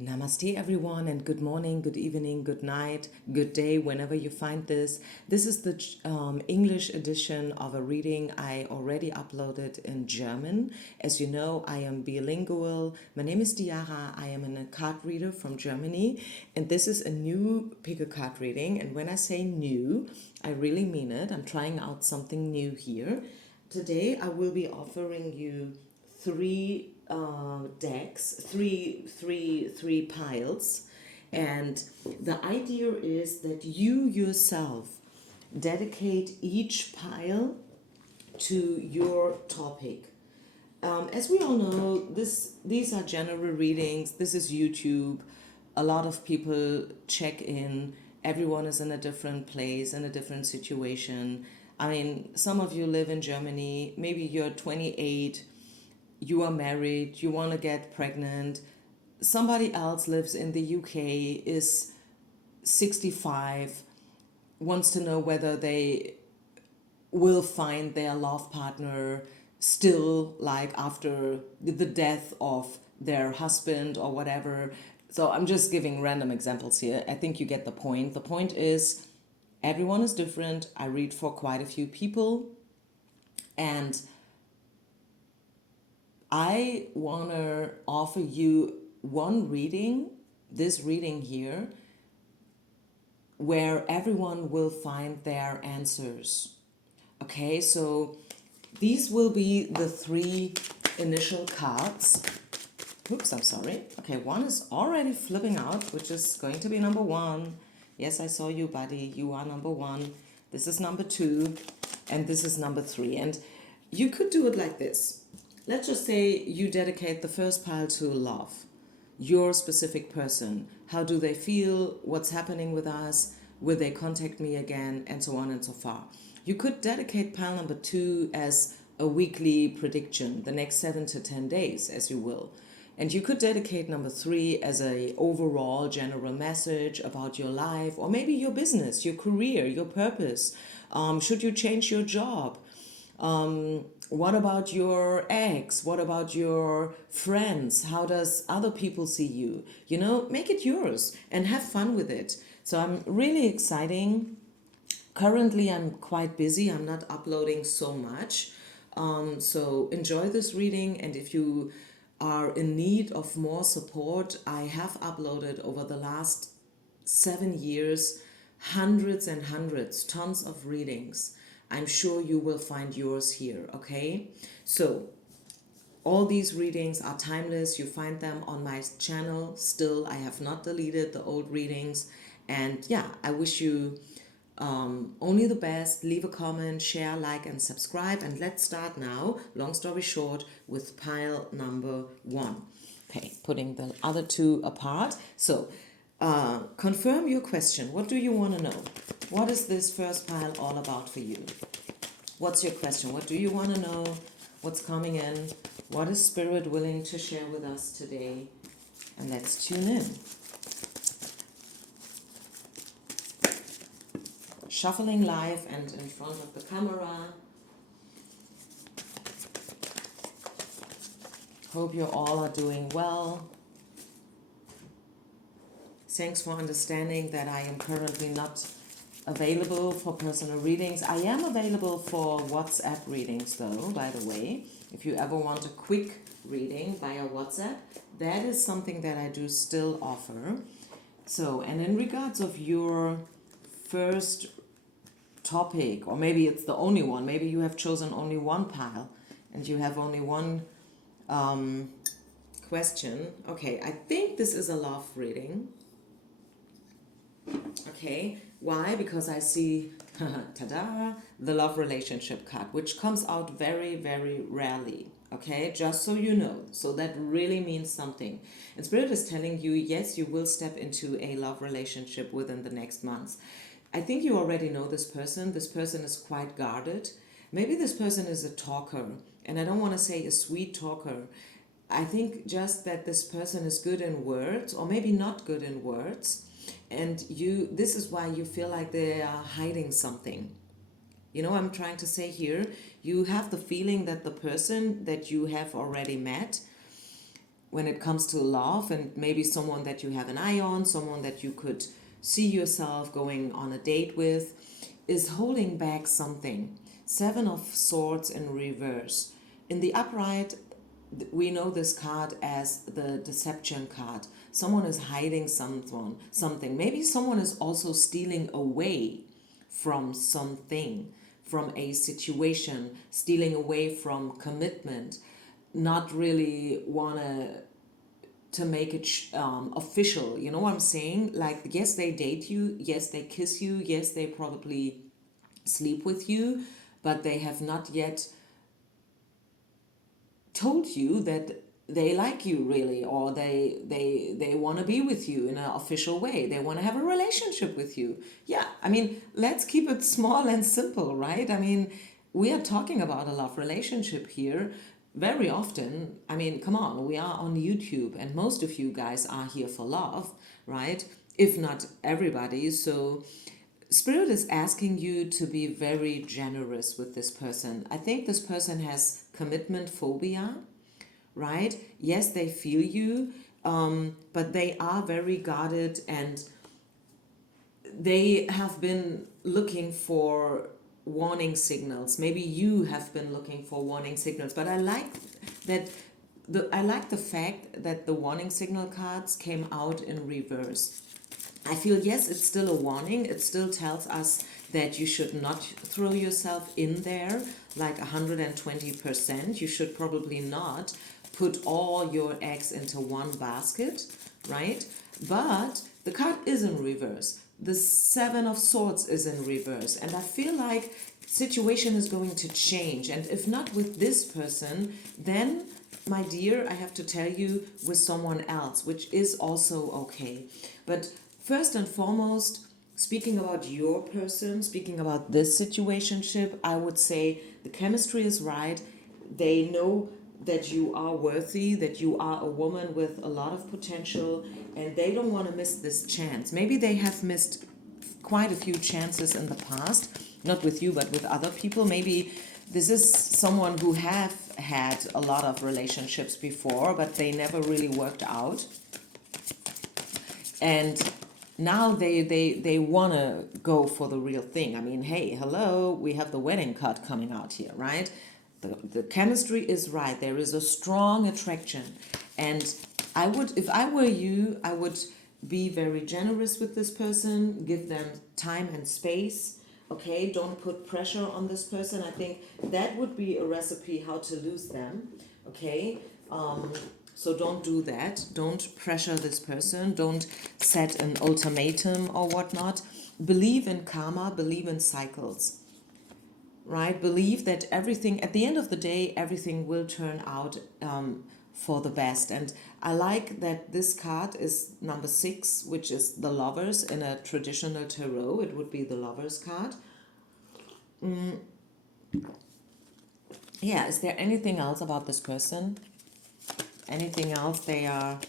Namaste, everyone, and good morning, good evening, good night, good day, whenever you find this. This is the English edition of a reading I already uploaded in German. As you know, I am bilingual. My name is Diara. I am a card reader from Germany, and this is a new pick a card reading. And when I say new, I really mean it. I'm trying out something new here. Today, I will be offering you three decks, three piles, and the idea is that you yourself dedicate each pile to your topic. As we all know, these are general readings. This is YouTube. A lot of people check in. Everyone is in a different place, in a different situation. I mean, some of you live in Germany. Maybe you're 28, you are married, you want to get pregnant. Somebody else lives in the UK, is 65, wants to know whether they will find their love partner still, like after the death of their husband or whatever. So I'm just giving random examples here. I think you get the point. The point is, everyone is different. I read for quite a few people, and I want to offer you one reading, this reading here, where everyone will find their answers. Okay, so these will be the three initial cards. Oops, I'm sorry. Okay, one is already flipping out, which is going to be number one. Yes, I saw you, buddy. You are number one. This is number two, and this is number three. And you could do it like this. Let's just say you dedicate the first pile to love, your specific person. How do they feel? What's happening with us? Will they contact me again? And so on and so far. You could dedicate pile number two as a weekly prediction, the next 7 to 10 days, as you will. And you could dedicate number three as a overall general message about your life, or maybe your business, your career, your purpose. Should you change your job? What about your ex? What about your friends? How does other people see you? You know, make it yours and have fun with it. So I'm really exciting. Currently, I'm quite busy. I'm not uploading so much. So enjoy this reading. And if you are in need of more support, I have uploaded over the last 7 years hundreds and hundreds, tons of readings. I'm sure you will find yours here, okay? So all these readings are timeless. You find them on my channel still. I have not deleted the old readings. And yeah, I wish you only the best. Leave a comment, share, like, and subscribe. And let's start now, long story short, with pile number one. Okay, putting the other two apart. So confirm your question. What do you want to know? What is this first pile all about for you? What's your question? What do you want to know? What's coming in? What is Spirit willing to share with us today? And let's tune in. Shuffling live and in front of the camera. Hope you all are doing well. Thanks for understanding that I am currently not available for personal readings. I am available for WhatsApp readings though, by the way. If you ever want a quick reading via WhatsApp, that is something that I do still offer. So, and in regards of your first topic, or maybe it's the only one, maybe you have chosen only one pile and you have only one question. Okay, I think this is a love reading. Okay, why? Because I see, ta-da, the love relationship card, which comes out very, very rarely. Okay, just so you know. So that really means something. And Spirit is telling you, yes, you will step into a love relationship within the next months. I think you already know this person. This person is quite guarded. Maybe this person is a talker, and I don't want to say a sweet talker. I think just that this person is good in words, or maybe not good in words, and this is why you feel like they are hiding something. You know what I'm trying to say here? You have the feeling that the person that you have already met when it comes to love, and maybe someone that you have an eye on, someone that you could see yourself going on a date with, is holding back something. Seven of Swords in reverse. In the upright, we know this card as the deception card. Someone is hiding something. Maybe someone is also stealing away from something, from a situation, stealing away from commitment, not really wanna to make it official. You know what I'm saying? Like, yes, they date you, yes, they kiss you, yes, they probably sleep with you, but they have not yet told you that they like you really, or they want to be with you in an official way. They want to have a relationship with you. Yeah, I mean, let's keep it small and simple, right? I mean, we are talking about a love relationship here very often. I mean, come on, we are on YouTube, and most of you guys are here for love, right? If not everybody. So Spirit is asking you to be very generous with this person. I think this person has commitment phobia, right? Yes, they feel you, but they are very guarded, and they have been looking for warning signals. Maybe you have been looking for warning signals, but I like that. I like the fact that the warning signal cards came out in reverse. I feel, yes, it's still a warning. It still tells us that you should not throw yourself in there like 120%. You should probably not put all your eggs into one basket, right? But the card is in reverse. The Seven of Swords is in reverse. And I feel like situation is going to change. And if not with this person, then, my dear, I have to tell you, with someone else, which is also okay. But first and foremost, speaking about your person, speaking about this situationship, I would say the chemistry is right. They know that you are worthy, that you are a woman with a lot of potential, and they don't want to miss this chance. Maybe they have missed quite a few chances in the past, not with you, but with other people. Maybe this is someone who have had a lot of relationships before, but they never really worked out. And now they want to go for the real thing. I mean, hey, hello, we have the wedding card coming out here, right? The chemistry is right. There is a strong attraction. And I would, if I were you, I would be very generous with this person, give them time and space. Okay, don't put pressure on this person. I think that would be a recipe how to lose them. Okay, so don't do that. Don't pressure this person. Don't set an ultimatum or whatnot. Believe in karma, believe in cycles, right? Believe that everything, at the end of the day, everything will turn out for the best. And I like that this card is number 6, which is the Lovers. In a traditional tarot, it would be the Lovers card. Yeah, is there anything else about this person? Anything else they are...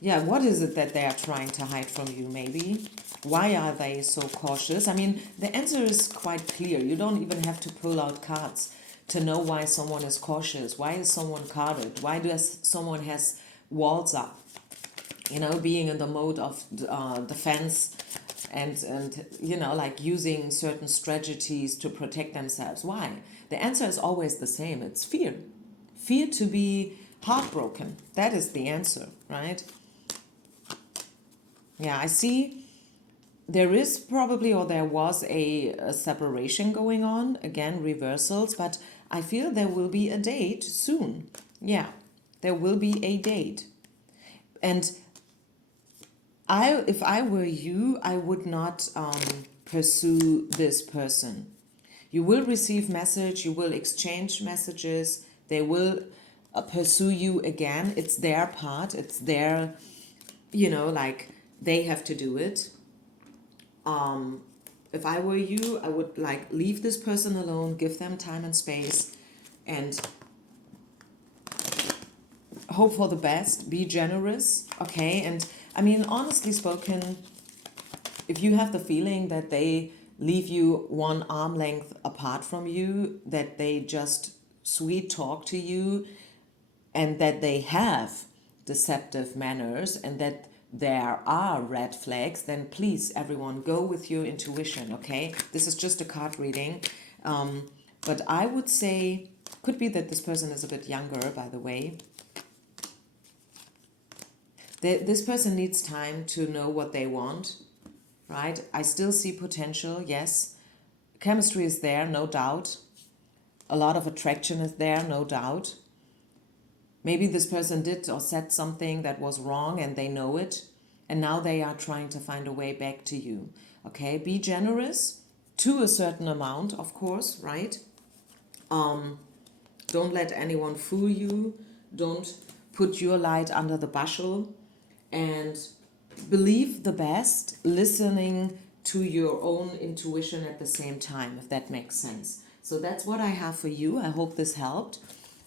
Yeah, what is it that they are trying to hide from you, maybe? Why are they so cautious? I mean, the answer is quite clear. You don't even have to pull out cards to know why someone is cautious. Why is someone guarded? Why does someone has walls up? You know, being in the mode of defense and you know, like using certain strategies to protect themselves. Why? The answer is always the same. It's fear. Fear to be heartbroken. That is the answer, right? Yeah, I see there is probably, or there was a separation going on, again, reversals, but I feel there will be a date soon. Yeah, there will be a date. And if I were you, I would not pursue this person. You will receive message, you will exchange messages, they will pursue you again. It's their part, it's their, you know, like, they have to do it. If I were you, I would like leave this person alone, give them time and space, and hope for the best, be generous, okay? And I mean, honestly spoken, if you have the feeling that they leave you one arm length apart from you, that they just sweet talk to you, and that they have deceptive manners and that there are red flags, then please, everyone, go with your intuition, okay? This is just a card reading. But I would say, could be that this person is a bit younger, by the way. This person needs time to know what they want, right? I still see potential, yes. Chemistry is there, no doubt. A lot of attraction is there, no doubt. Maybe this person did or said something that was wrong and they know it. And now they are trying to find a way back to you. Okay, be generous to a certain amount, of course, right? Don't let anyone fool you. Don't put your light under the bushel. And believe the best, listening to your own intuition at the same time, if that makes sense. So that's what I have for you. I hope this helped.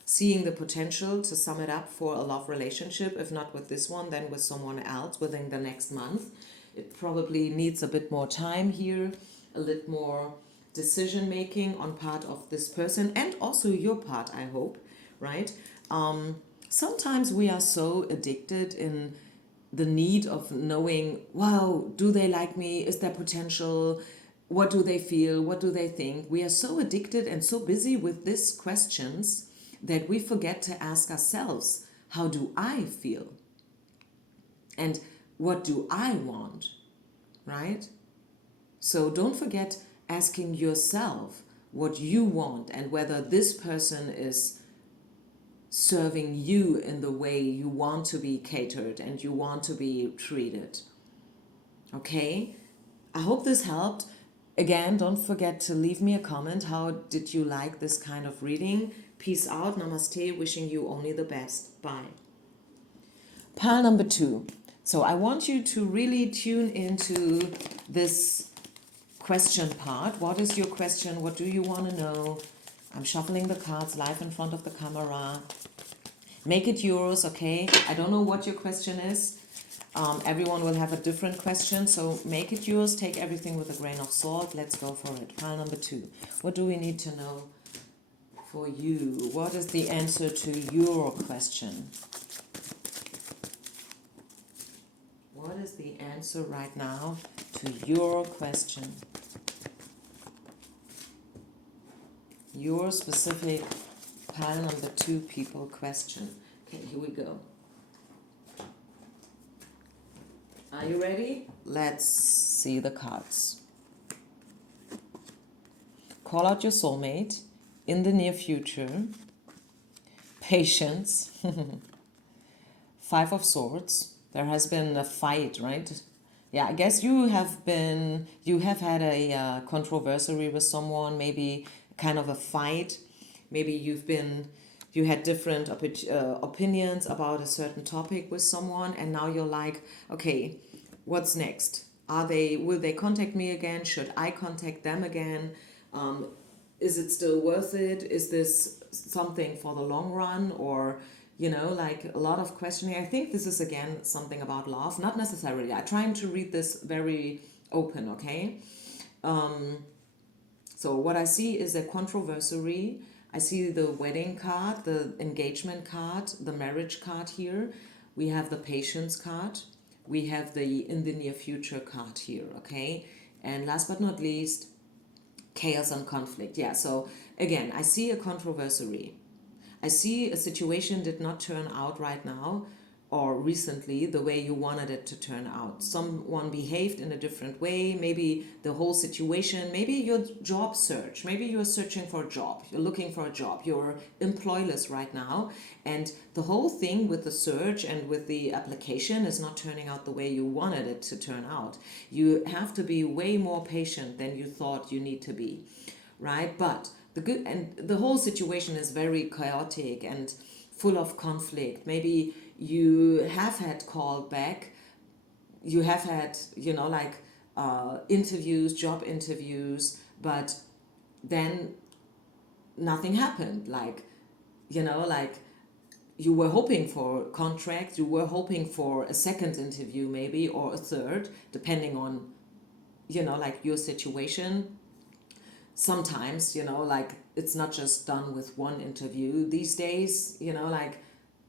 Seeing the potential, to sum it up, for a love relationship, if not with this one, then with someone else within the next month. It probably needs a bit more time here, a little more decision making on part of this person and also your part, I hope, right? Sometimes we are so addicted in the need of knowing, wow, do they like me? Is there potential? What do they feel? What do they think? We are so addicted and so busy with these questions that we forget to ask ourselves, how do I feel? And what do I want? Right? So don't forget asking yourself what you want and whether this person is serving you in the way you want to be catered and you want to be treated. Okay? I hope this helped. Again, don't forget to leave me a comment. How did you like this kind of reading? Peace out. Namaste. Wishing you only the best. Bye. Pile number 2. So I want you to really tune into this question part. What is your question? What do you want to know? I'm shuffling the cards live in front of the camera. Make it yours, okay? I don't know what your question is. Everyone will have a different question, so make it yours. Take everything with a grain of salt. Let's go for it. Pile number 2. What do we need to know for you? What is the answer to your question? What is the answer right now to your question? Your specific pile number 2 people question. Okay, here we go. Are you ready? Let's see the cards. Call out your soulmate in the near future. Patience. 5 of Swords. There has been a fight, right? Yeah, I guess you have had a controversy with someone, maybe kind of a fight. Maybe you had different opinions about a certain topic with someone, and now you're like, okay, what's next? Will they contact me again? Should I contact them again? Is it still worth it? Is this something for the long run? Or, like a lot of questioning. I think this is again something about love, not necessarily. I'm trying to read this very open, okay? So what I see is a controversy. I see the wedding card, the engagement card, the marriage card here. We have the patience card. We have the in the near future card here, okay? And last but not least, chaos and conflict. Yeah, so again, I see a controversy. I see a situation did not turn out right now or recently the way you wanted it to turn out. Someone behaved in a different way, maybe the whole situation, maybe your job search, maybe you're searching for a job, you're looking for a job, you're employless right now, and the whole thing with the search and with the application is not turning out the way you wanted it to turn out. You have to be way more patient than you thought you need to be, right? But the whole situation is very chaotic and full of conflict. Maybe you have had called back, you have had interviews, job interviews, but then nothing happened. Like you were hoping for a contract, you were hoping for a second interview maybe, or a third, depending on your situation. Sometimes it's not just done with one interview these days.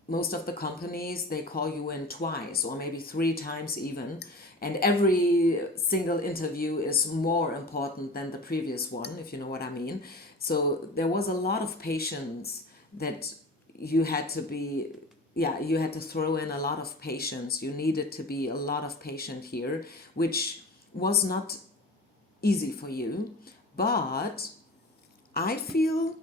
most of the companies, they call you in twice or maybe 3 times even. And every single interview is more important than the previous one, if you know what I mean. So there was a lot of patience that you had to be, yeah, you had to throw in a lot of patience. You needed to be a lot of patient here, which was not easy for you. But I feel,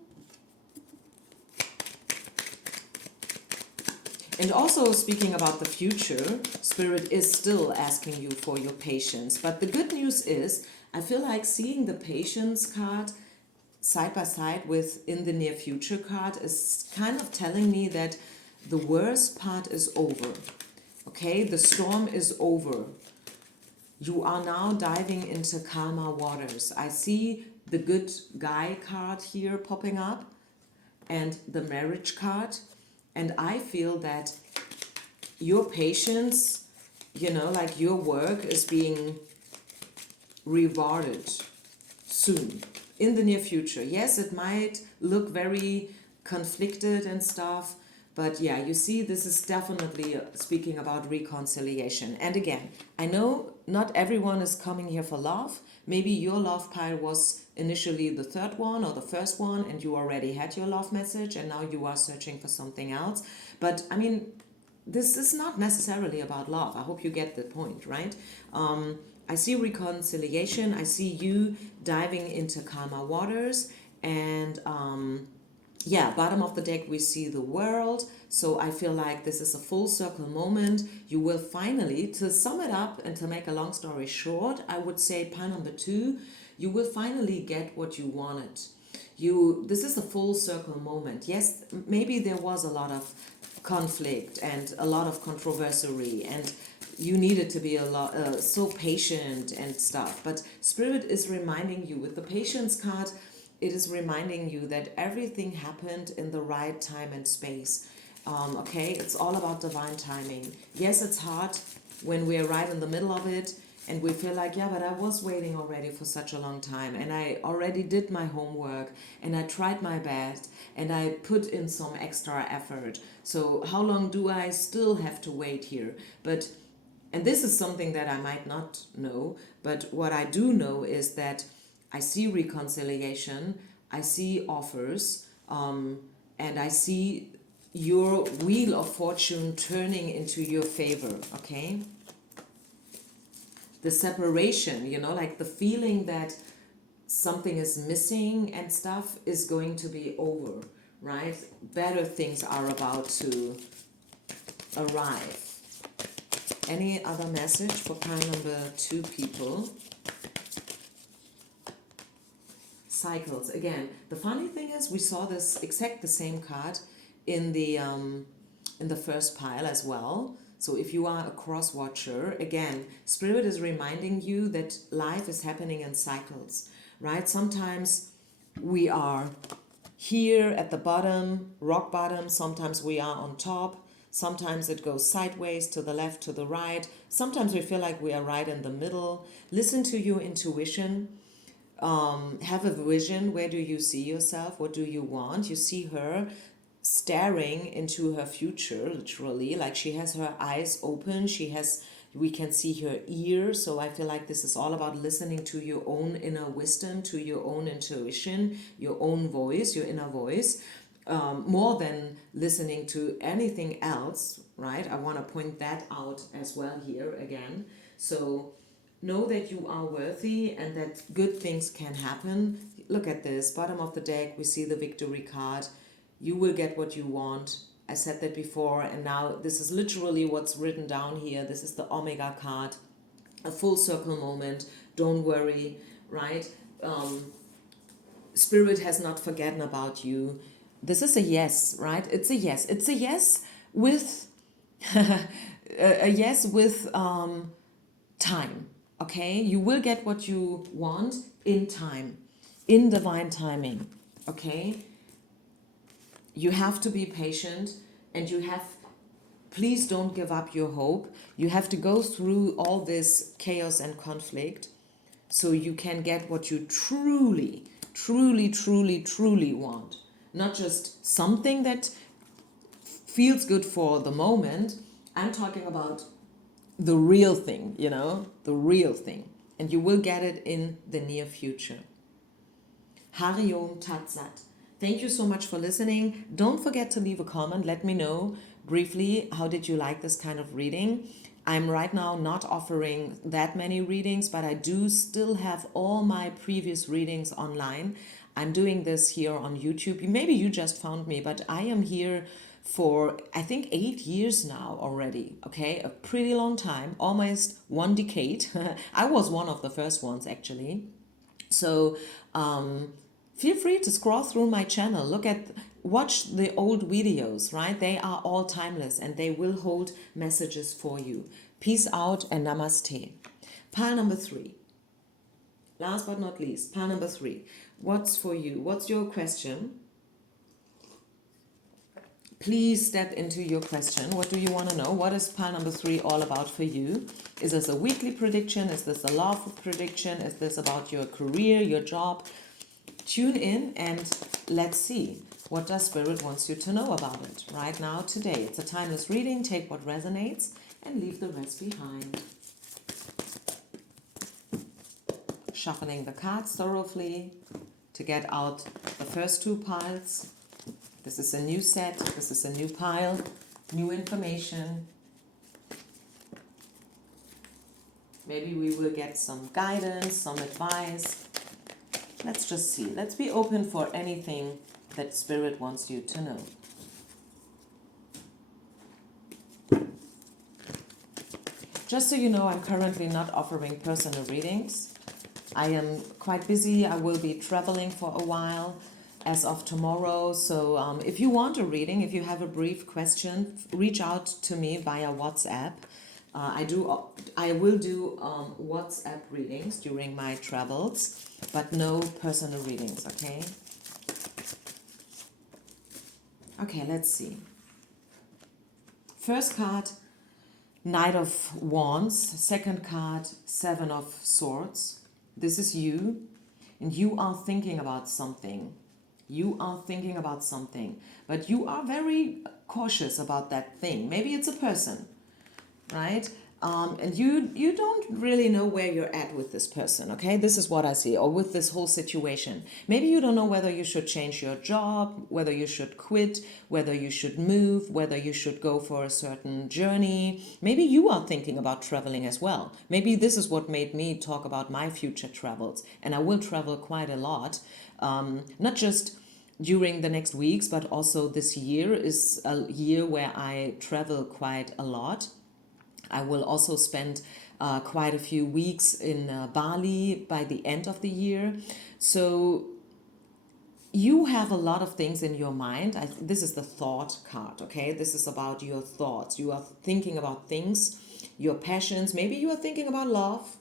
and also speaking about the future, Spirit is still asking you for your patience. But the good news is, I feel like seeing the patience card side by side with in the near future card is kind of telling me that the worst part is over. Okay, the storm is over. You are now diving into calmer waters. I see the good guy card here popping up and the marriage card. And I feel that your patience, you know, like your work is being rewarded soon, in the near future. Yes, it might look very conflicted and stuff, but yeah, you see, this is definitely speaking about reconciliation. And again, I know not everyone is coming here for love. Maybe your love pile was initially the third one or the first one, and you already had your love message, and now you are searching for something else. But I mean, this is not necessarily about love. I hope you get the point, right? I see reconciliation. I see you diving into calmer waters. And yeah, bottom of the deck, we see the world. So I feel like this is a full circle moment. You will finally, to sum it up and to make a long story short, I would say pile number 2, you will finally get what you wanted. This is a full circle moment. Yes, maybe there was a lot of conflict and a lot of controversy, and you needed to be a lot so patient and stuff. But Spirit is reminding you with the patience card, it is reminding you that everything happened in the right time and space. Okay, it's all about divine timing. Yes, it's hard when we're right in the middle of it and we feel like, yeah, but I was waiting already for such a long time, and I already did my homework, and I tried my best, and I put in some extra effort. So how long do I still have to wait here? But, and this is something that I might not know, but what I do know is that I see reconciliation, I see offers, and I see your wheel of fortune turning into your favor, okay? The separation, you know, like the feeling that something is missing and stuff is going to be over, right? Better things are about to arrive. Any other message for pile number 2 people? Cycles. Again, the funny thing is we saw this exact the same card in the first pile as well. So if you are a cross watcher, again, Spirit is reminding you that life is happening in cycles, right? Sometimes we are here at the bottom, rock bottom. Sometimes we are on top. Sometimes it goes sideways, to the left, to the right. Sometimes we feel like we are right in the middle. Listen to your intuition. Have a vision. Where do you see yourself? What do you want? You see her staring into her future, literally, like she has her eyes open. We can see her ears. So I feel like this is all about listening to your own inner wisdom, to your own intuition, your own voice, your inner voice, more than listening to anything else, right? I want to point that out as well here again. So know that you are worthy and that good things can happen. Look at this, bottom of the deck, we see the victory card. You will get what you want. I said that before, and now this is literally what's written down here. This is the Omega card, a full circle moment. Don't worry, right? Spirit has not forgotten about you. This is a yes, right? It's a yes. It's a yes with a yes with time. Okay, you will get what you want in time, in divine timing. Okay, you have to be patient, and please don't give up your hope. You have to go through all this chaos and conflict so you can get what you truly, truly, truly, truly want. Not just something that feels good for the moment. I'm talking about the real thing, the real thing. And you will get it in the near future. Hari Om Tat Sat. Thank you so much for listening. Don't forget to leave a comment. Let me know briefly, how did you like this kind of reading? I'm right now not offering that many readings, but I do still have all my previous readings online. I'm doing this here on YouTube. Maybe you just found me, but I am here for, I think, 8 years now already. Okay, a pretty long time, almost 1 decade. I was one of the first ones, actually. So feel free to scroll through my channel, watch the old videos, right? They are all timeless and they will hold messages for you. Peace out and namaste. Pile number 3. Last but not least, pile number 3. What's for you? What's your question? Please step into your question. What do you want to know? What is pile number 3 all about for you? Is this a weekly prediction? Is this a love prediction? Is this about your career, your job? Tune in and let's see. What does Spirit wants you to know about it right now, today? It's a timeless reading. Take what resonates and leave the rest behind. Shuffling the cards thoroughly to get out the first 2 piles. This is a new set. This is a new pile. New information. Maybe we will get some guidance, some advice. Let's just see. Let's be open for anything that Spirit wants you to know. Just so you know, I'm currently not offering personal readings. I am quite busy. I will be traveling for a while as of tomorrow. So if you want a reading, if you have a brief question, reach out to me via WhatsApp. I will do WhatsApp readings during my travels, but no personal readings, okay? Okay, let's see. First card, Knight of Wands. Second card, Seven of Swords. This is you, and you are thinking about something. You are thinking about something, but you are very cautious about that thing. Maybe it's a person, right? And you don't really know where you're at with this person, okay? This is what I see, or with this whole situation. Maybe you don't know whether you should change your job, whether you should quit, whether you should move, whether you should go for a certain journey. Maybe you are thinking about traveling as well. Maybe this is what made me talk about my future travels. And I will travel quite a lot, not just during the next weeks, but also this year is a year where I travel quite a lot. I will also spend quite a few weeks in Bali by the end of the year. So you have a lot of things in your mind. This is the thought card, okay? This is about your thoughts. You are thinking about things, your passions. Maybe you are thinking about love.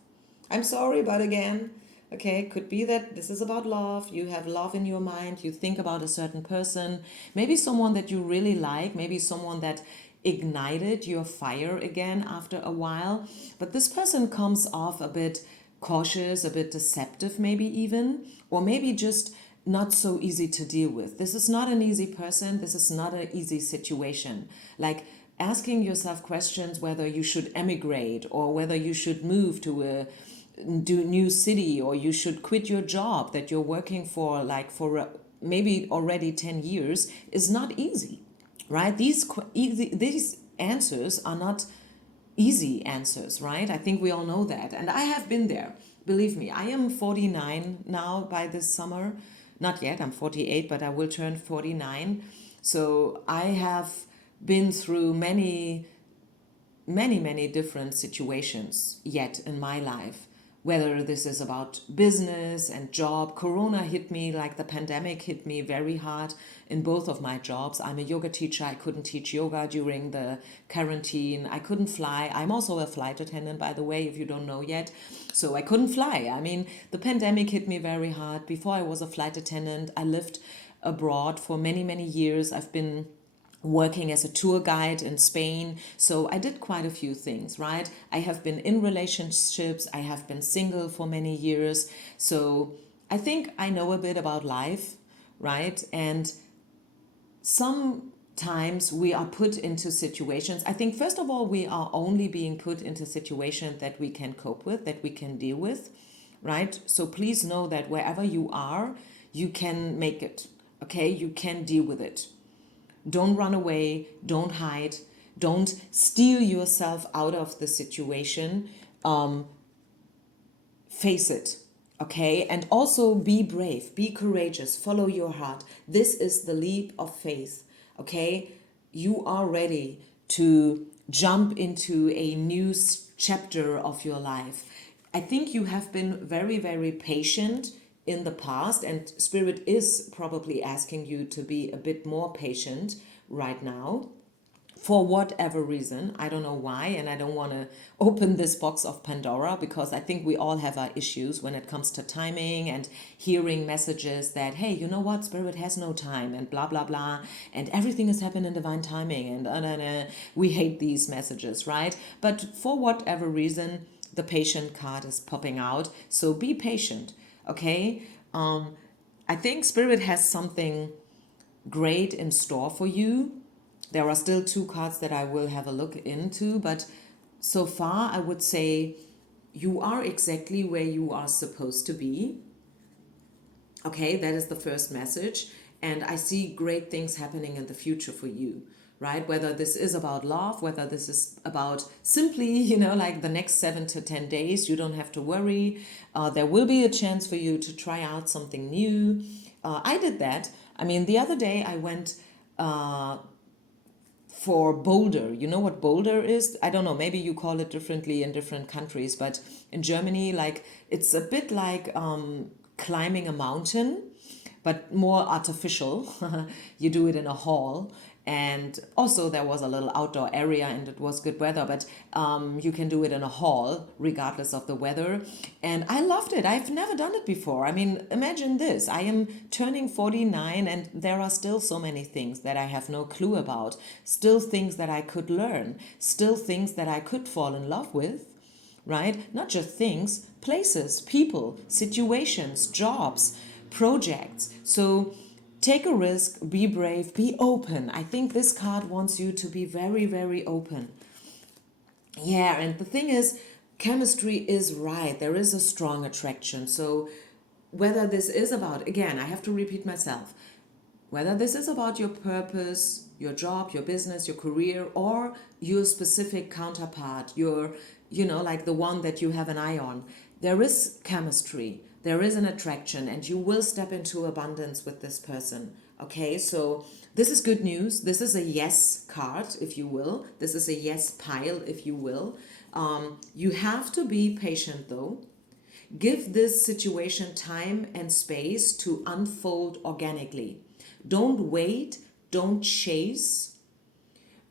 I'm sorry, but again, okay, could be that this is about love. You have love in your mind. You think about a certain person. Maybe someone that you really like. Maybe someone that ignited your fire again after a while. But this person comes off a bit cautious, a bit deceptive maybe even, or maybe just not so easy to deal with. This is not an easy person. This is not an easy situation. Like asking yourself questions whether you should emigrate or whether you should move to a new city, or you should quit your job that you're working for like for maybe already 10 years is not easy. Right? These answers are not easy answers, right? I think we all know that. And I have been there. Believe me, I am 49 now by this summer. Not yet, I'm 48, but I will turn 49. So I have been through many different situations yet in my life. Whether this is about business and job. Corona hit me, like the pandemic hit me very hard in both of my jobs. I'm a yoga teacher. I couldn't teach yoga during the quarantine. I couldn't fly. I'm also a flight attendant, by the way, if you don't know yet. So I couldn't fly. I mean, the pandemic hit me very hard. Before I was a flight attendant, I lived abroad for many years. I've been working as a tour guide in Spain. So I did quite a few things, right? I have been in relationships. I have been single for many years. So I think I know a bit about life, right? And sometimes times we are put into situations. I think, first of all, we are only being put into situations that we can cope with, that we can deal with, right? So please know that wherever you are, you can make it, okay? You can deal with it. Don't run away, don't hide, don't steal yourself out of the situation. Face it, okay? And also be brave, be courageous, follow your heart. This is the leap of faith, okay? You are ready to jump into a new chapter of your life. I think you have been very, very patient in the past, and Spirit is probably asking you to be a bit more patient right now. For whatever reason, I don't know why, and I don't want to open this box of Pandora, because I think we all have our issues when it comes to timing and hearing messages that, hey, you know what, Spirit has no time and blah, blah, blah, and everything is happening in divine timing, and we hate these messages, right? But for whatever reason, the patient card is popping out, so be patient, okay? I think Spirit has something great in store for you. There are still 2 cards that I will have a look into, but so far I would say you are exactly where you are supposed to be. Okay, that is the first message. And I see great things happening in the future for you, right? Whether this is about love, whether this is about simply, like the next 7 to 10 days, you don't have to worry. There will be a chance for you to try out something new. I did that. I mean, the other day I went for boulder. You know what boulder is? I don't know, maybe you call it differently in different countries, but in Germany, like, it's a bit like climbing a mountain, but more artificial. You do it in a hall. And also there was a little outdoor area and it was good weather, but you can do it in a hall regardless of the weather. And I loved it. I've never done it before. I mean, imagine this. I am turning 49 and there are still so many things that I have no clue about. Still things that I could learn. Still things that I could fall in love with, right? Not just things, places, people, situations, jobs, projects. So take a risk, be brave, be open. I think this card wants you to be very, very open. Yeah, and the thing is, chemistry is right. There is a strong attraction. So whether this is about, again, I have to repeat myself, whether this is about your purpose, your job, your business, your career, or your specific counterpart, your, like the one that you have an eye on, there is chemistry, there is an attraction, and you will step into abundance with this person. Okay, so this is good news. This is a yes card, if you will. This is a yes pile, if you will. You have to be patient, though. Give this situation time and space to unfold organically. Don't wait, don't chase,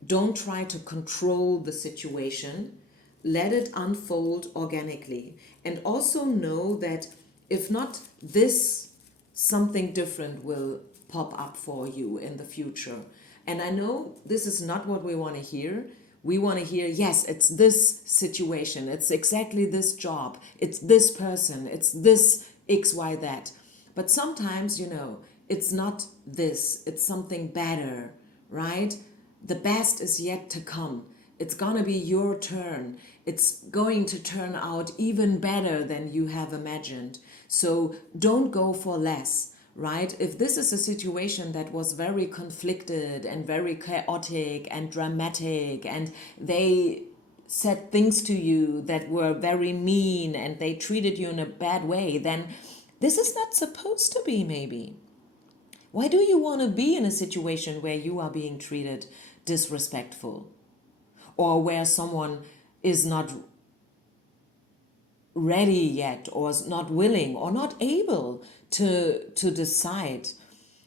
don't try to control the situation. Let it unfold organically. And also know that if not this, something different will pop up for you in the future. And I know this is not what we want to hear. We want to hear, yes, it's this situation, it's exactly this job, it's this person, it's this XY that. But sometimes, it's not this, it's something better, right? The best is yet to come. It's gonna be your turn. It's going to turn out even better than you have imagined. So don't go for less, right? If this is a situation that was very conflicted and very chaotic and dramatic, and they said things to you that were very mean and they treated you in a bad way, then this is not supposed to be, maybe. Why do you want to be in a situation where you are being treated disrespectful, or where someone is not ready yet, or is not willing or not able to decide?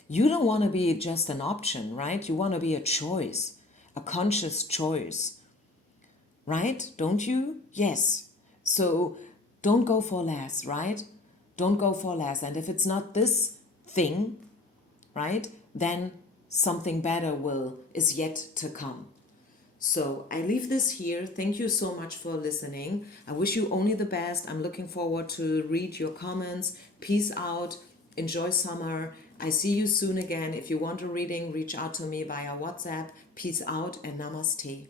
You don't want to be just an option, right? You want to be a choice, a conscious choice, right? Don't you? Yes. So don't go for less, right? Don't go for less. And if it's not this thing, right, then something better is yet to come. So I leave this here. Thank you so much for listening. I wish you only the best. I'm looking forward to read your comments. Peace out. Enjoy summer. I see you soon again. If you want a reading, reach out to me via WhatsApp. Peace out and namaste.